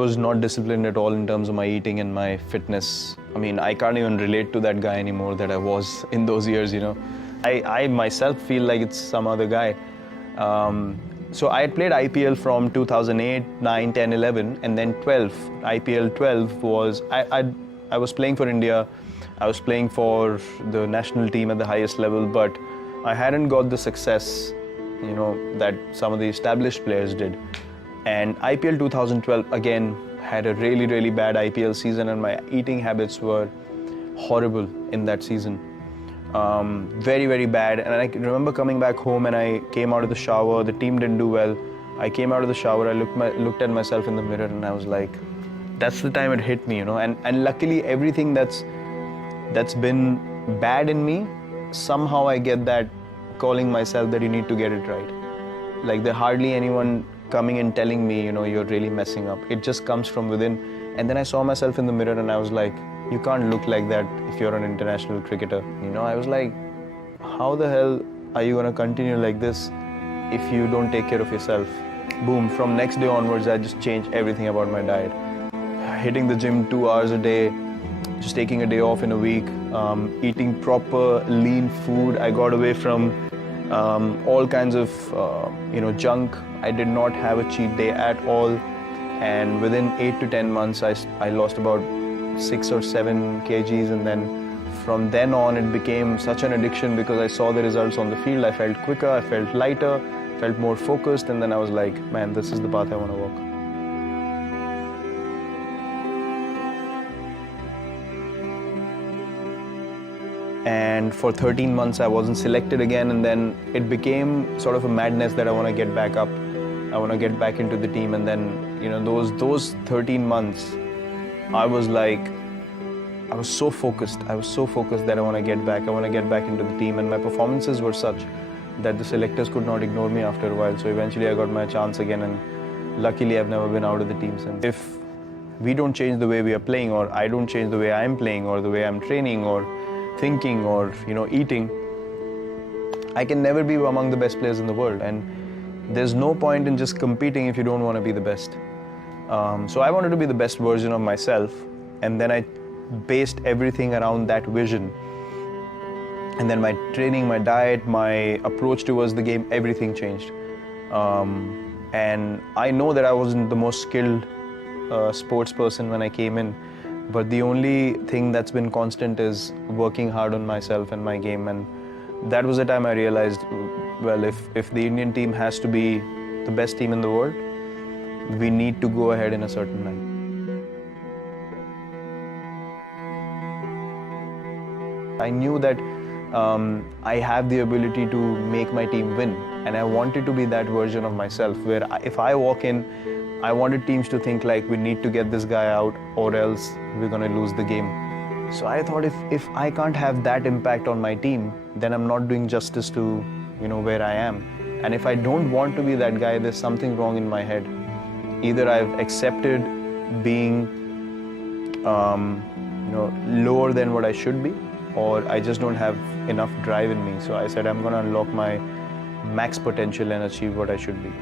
I was not disciplined at all in terms of my eating and my fitness. I mean, I can't even relate to that guy anymore that I was in those years, you know. I myself feel like it's some other guy. So I had played IPL from 2008, 9, 10, 11, and then 12. IPL 12 was, I was playing for India. I was playing for the national team at the highest level, but I hadn't got the success, you know, that some of the established players did. And IPL 2012 again had a really, really bad IPL season, and my eating habits were horrible in that season. Very, very bad. And I remember coming back home and I came out of the shower. The team didn't do well. I came out of the shower. I looked at myself in the mirror and I was like, that's the time it hit me, you know. And luckily, everything that's been bad in me, somehow I get that calling myself that you need to get it right. Like there's hardly anyone coming and telling me, you know, you're really messing up. It just comes from within. And then I saw myself in the mirror and I was like, you can't look like that if you're an international cricketer. You know, I was like, how the hell are you gonna continue like this if you don't take care of yourself? Boom, from next day onwards, I just changed everything about my diet. Hitting the gym 2 hours a day, just taking a day off in a week, eating proper lean food. I got away from all kinds of junk. I did not have a cheat day at all, and within 8 to 10 months I lost about 6 or 7 kgs, and then from then on it became such an addiction because I saw the results on the field. I felt quicker, I felt lighter, felt more focused, and then I was like, man, this is the path I want to walk. And for 13 months I wasn't selected again, and then it became sort of a madness that I want to get back up. I want to get back into the team, and then, you know, those 13 months I was so focused. I was so focused that I want to get back. I want to get back into the team, and my performances were such that the selectors could not ignore me after a while. So eventually I got my chance again, and luckily I've never been out of the team since. If we don't change the way we are playing, or I don't change the way I'm playing, or the way I'm training, or thinking, or, you know, eating, I can never be among the best players in the world. And there's no point in just competing if you don't want to be the best. So I wanted to be the best version of myself, and then I based everything around that vision. And then my training, my diet, my approach towards the game, everything changed. And I know that I wasn't the most skilled sports person when I came in, but the only thing that's been constant is working hard on myself and my game. And that was the time I realized, well, if the Indian team has to be the best team in the world, we need to go ahead in a certain line. I knew that I have the ability to make my team win, and I wanted to be that version of myself where if I walk in, I wanted teams to think like, we need to get this guy out or else we're going to lose the game. So I thought if I can't have that impact on my team, then I'm not doing justice to, you know, where I am. And if I don't want to be that guy, there's something wrong in my head. Either I've accepted being lower than what I should be, or I just don't have enough drive in me. So I said I'm going to unlock my max potential and achieve what I should be.